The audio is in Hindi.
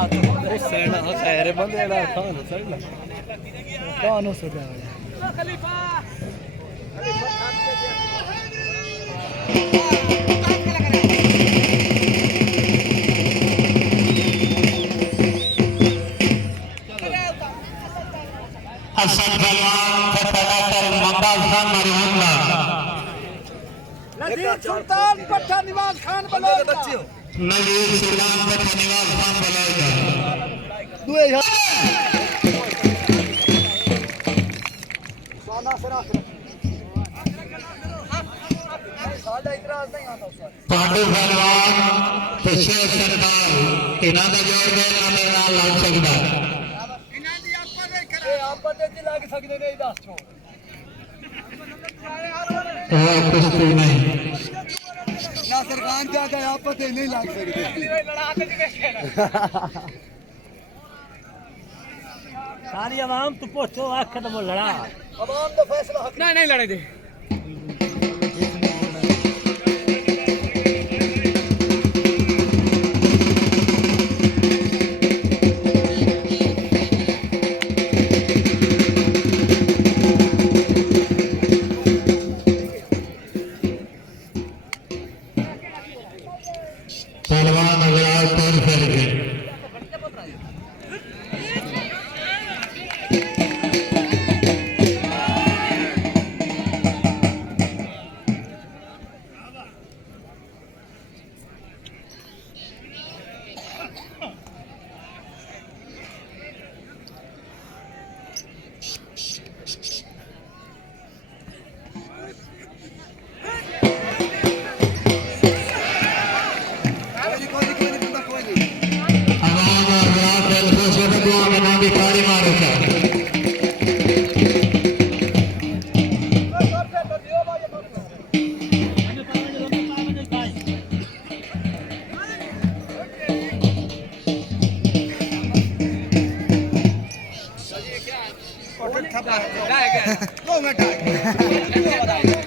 सेना खैर बंदे ना खान सड़ना कौन हो सदा खलीफा असद पहलवान फटाकर मुमताज खान मरहुमला नजीर सुल्तान पठान निवाज खान बलौदा नजीर सुल्तान पठान निवाज खान बलौदा दुए सोना से रख साडा इतराज नहीं आता उस पांडु पहलवान पिछले सरदार इना दा जोड़ दे नाले नाल लग सकदा इना दी आप पर दे लग सकदे नहीं दस छोड़ कुश्ती नहीं नासर खान जाता है आप पते नहीं लग सकते सारी आवाम तू पूछो आखिर में लड़ा आवाम का फैसला हक नहीं लड़े दे पहलवान अगला कौन फेर गए तारी मारो क्या दो मिनट